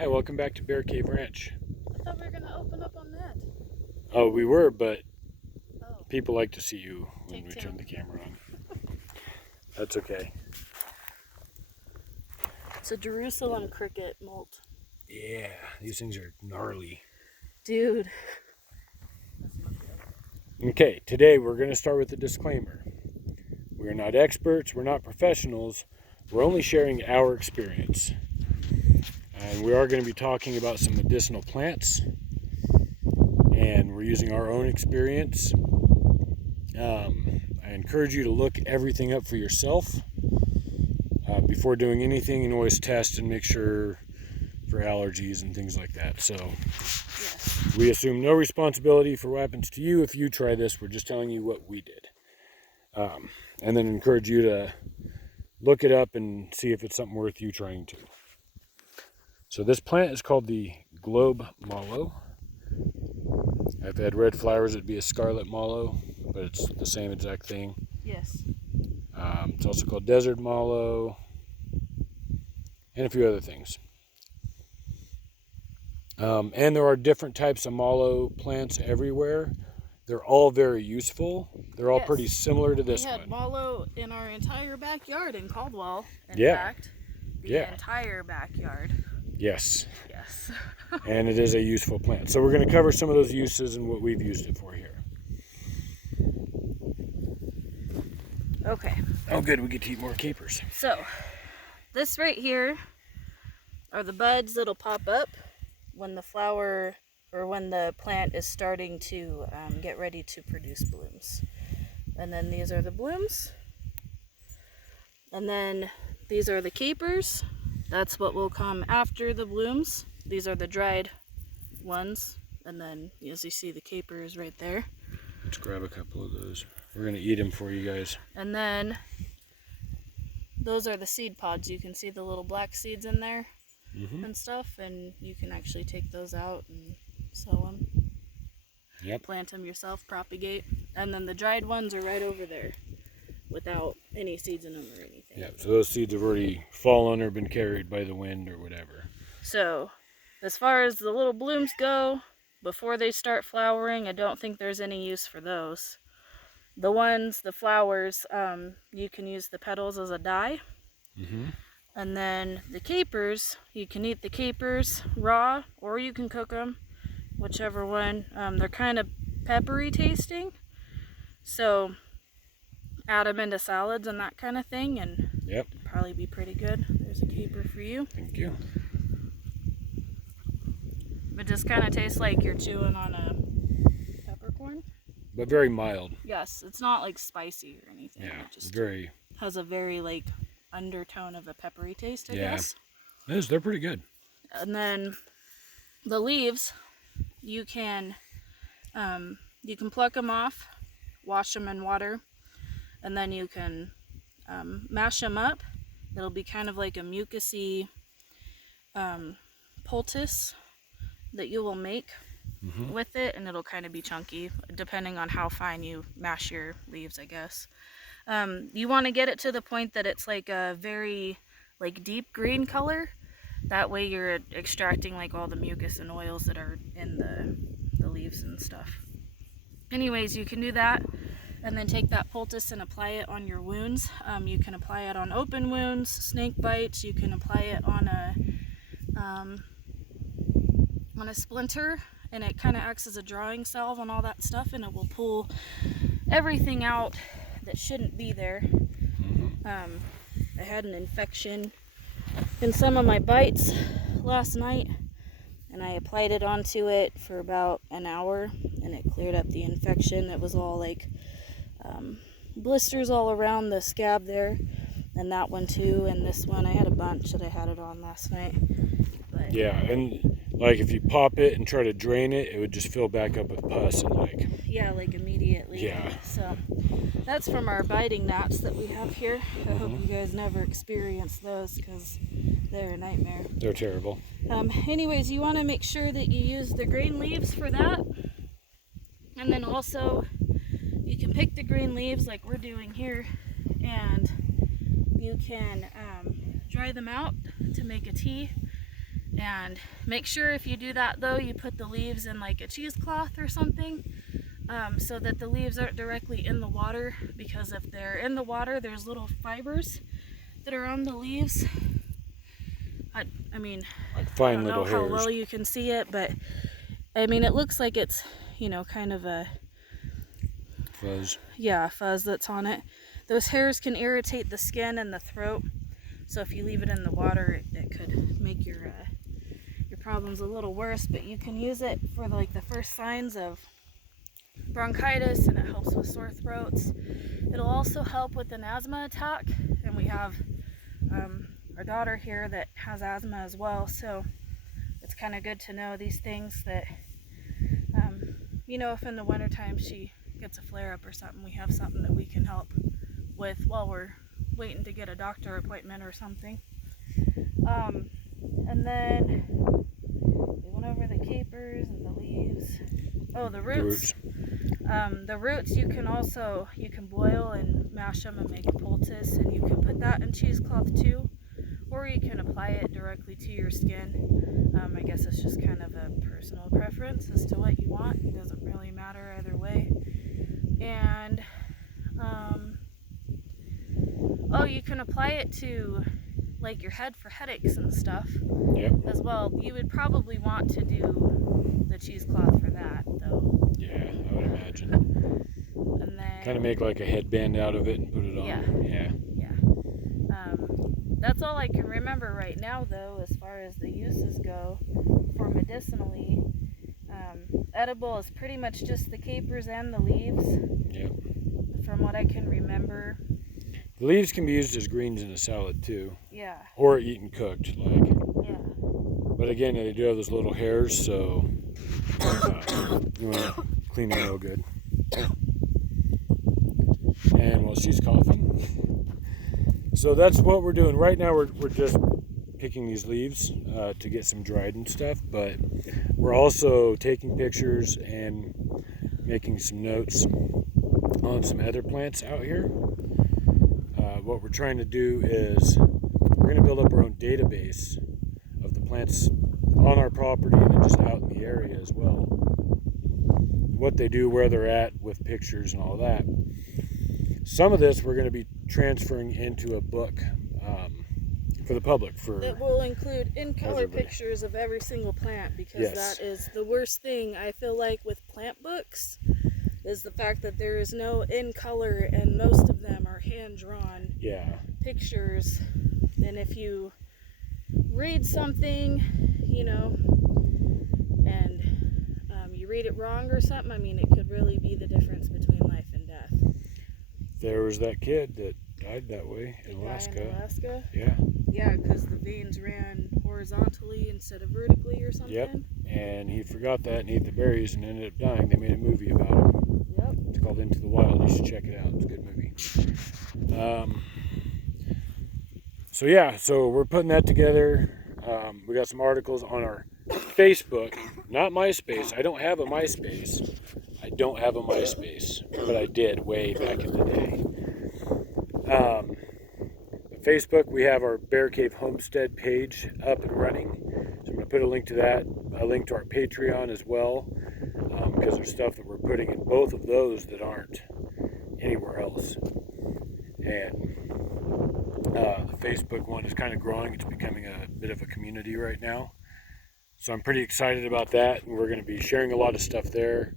Hi, welcome back to Bear Cave Ranch. I thought we were gonna open up on that. Oh, we were, but Oh, people like to see you when take we two. turn the camera on. That's okay. It's a Jerusalem cricket molt. Yeah, these things are gnarly. Dude. Okay, today we're going to start with a disclaimer. We're not experts, we're not professionals, we're only sharing our experience. And we are going to be talking about some medicinal plants, and we're using our own experience. I encourage you to look everything up for yourself before doing anything, and always test and make sure for allergies and things like that. So Yes. we assume no responsibility for what happens to you if you try this. We're just telling you what we did. And then encourage you to look it up and see if it's something worth you trying too. So this plant is called the globe mallow. If it had red flowers, it'd be a scarlet mallow, but it's the same exact thing. Yes. It's also called desert mallow, and a few other things. And there are different types of mallow plants everywhere. They're all very useful. They're all Yes. pretty similar to this We had one. mallow in our entire backyard in Caldwell. In Yeah. fact, the Yeah. entire backyard. Yes. Yes. And it is a useful plant. So we're going to cover some of those uses and what we've used it for here. Okay. Oh, good. We get to eat more capers. So, this right here are the buds that'll pop up when the flower or when the plant is starting to get ready to produce blooms. And then these are the blooms. And then these are the capers. That's what will come after the blooms. These are the dried ones. And then, as you see, the capers right there. Let's grab a couple of those. We're going to eat them for you guys. And then those are the seed pods. You can see the little black seeds in there and stuff. And you can actually take those out and sow them. Yep. Plant them yourself, propagate. And then the dried ones are right over there without any seeds in them or anything. Yeah, so those seeds have already fallen or been carried by the wind or whatever. So, as far as the little blooms go, before they start flowering, I don't think there's any use for those. The flowers, you can use the petals as a dye. And then the capers, you can eat the capers raw or you can cook them, whichever one. They're kind of peppery tasting, so add them into salads and that kind of thing, and Yep. it'd probably be pretty good. There's a caper for you. Thank you. It just kind of tastes like you're chewing on a peppercorn. But very mild. Yes, it's not like spicy or anything. Yeah, It just very. has a very like undertone of a peppery taste, I Yeah. guess. They're pretty good. And then the leaves, you can pluck them off, wash them in water, and then you can mash them up. It'll be kind of like a mucusy poultice that you will make with it, and it'll kind of be chunky depending on how fine you mash your leaves, I guess. You want to get it to the point that it's like a very like deep green color. That way you're extracting like all the mucus and oils that are in the leaves and stuff. Anyways, you can do that and then take that poultice and apply it on your wounds. You can apply it on open wounds, snake bites. You can apply it on a splinter, and it kind of acts as a drawing salve on all that stuff, and it will pull everything out that shouldn't be there. I had an infection in some of my bites last night, and I applied it onto it for about an hour, and it cleared up the infection. It was all like blisters all around the scab there, and that one too, and this one. I had a bunch that I had it on last night. But Yeah, and like if you pop it and try to drain it, it would just fill back up with pus and like. yeah, like immediately. Yeah. So that's from our biting gnats that we have here. I hope you guys never experience those because they're a nightmare. They're terrible. Anyways, you want to make sure that you use the green leaves for that. And then also, you can pick the green leaves like we're doing here, and you can dry them out to make a tea. And make sure if you do that though, you put the leaves in like a cheesecloth or something, so that the leaves aren't directly in the water, because if they're in the water, there's little fibers that are on the leaves. I mean, Like I fine don't little know how hairs. well you can see it, but I mean, it looks like it's, you know, kind of a Fuzz. fuzz that's on it. Those hairs can irritate the skin and the throat, so if you leave it in the water, it could make your problems a little worse. But you can use it for like the first signs of bronchitis, and it helps with sore throats. It'll also help with an asthma attack, and we have our daughter here that has asthma as well, so it's kind of good to know these things that you know, if in the wintertime she gets a flare-up or something, we have something that we can help with while we're waiting to get a doctor appointment or something. And then we went over the capers and the leaves. Oh, the roots. The roots you can boil and mash them and make a poultice, and you can put that in cheesecloth too, or you can apply it directly to your skin. I guess it's just kind of a personal preference as to what you want. It doesn't really matter either way. And oh, you can apply it to like your head for headaches and stuff. Yep. As well. You would probably want to do the cheesecloth for that though. Yeah, I would imagine. And then Kind of make like a headband out of it and put it on. Yeah. That's all I can remember right now though, as far as the uses go for medicinally. Edible is pretty much just the capers and the leaves. Yep. From what I can remember. The leaves can be used as greens in a salad too. Yeah. Or eaten cooked, like. Yeah. But again, they do have those little hairs, so you want to clean them real good. And while she's coughing. So that's what we're doing. Right now we're just picking these leaves to get some dried and stuff, but we're also taking pictures and making some notes on some other plants out here. What we're trying to do is we're going to build up our own database of the plants on our property and then just out in the area as well. What they do, where they're at, with pictures and all that. Some of this we're going to be transferring into a book for the public. That will include in-color everybody. pictures of every single plant, because Yes. that is the worst thing I feel like with plant books, is the fact that there is no in-color, and most of them are hand-drawn pictures. And if you read something, you know, and you read it wrong or something, I mean, it could really be the difference between life and death. There was that kid that died that way in Alaska. In Alaska? Yeah. Yeah, because the veins ran horizontally instead of vertically or something. Yep. And he forgot that and ate the berries and ended up dying. They made a movie about him. Yep. It's called Into the Wild. You should check it out. It's a good movie. So yeah, so we're putting that together. We got some articles on our Facebook, not MySpace. I don't have a MySpace. But I did way back in the day. Facebook, we have our Bear Cave Homestead page up and running. So I'm going to put a link to that, a link to our Patreon as well, because there's stuff that we're putting in both of those that aren't anywhere else. And the Facebook one is kind of growing. It's becoming a bit of a community right now. So I'm pretty excited about that. And we're going to be sharing a lot of stuff there,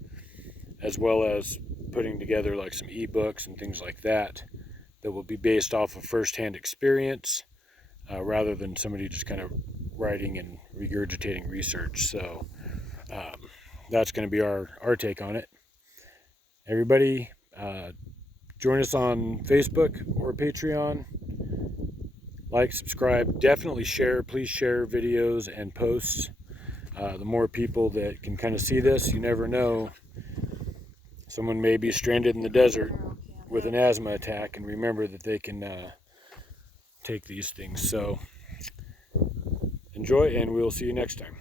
as well as putting together like some ebooks and things like that will be based off of first-hand experience rather than somebody just kind of writing and regurgitating research. So that's going to be our take on it. Everybody, join us on Facebook or Patreon. Like, subscribe, definitely share. Please share videos and posts. The more people that can kind of see this, you never know. Someone may be stranded in the desert with an asthma attack and remember that they can take these things. So enjoy, and we'll see you next time.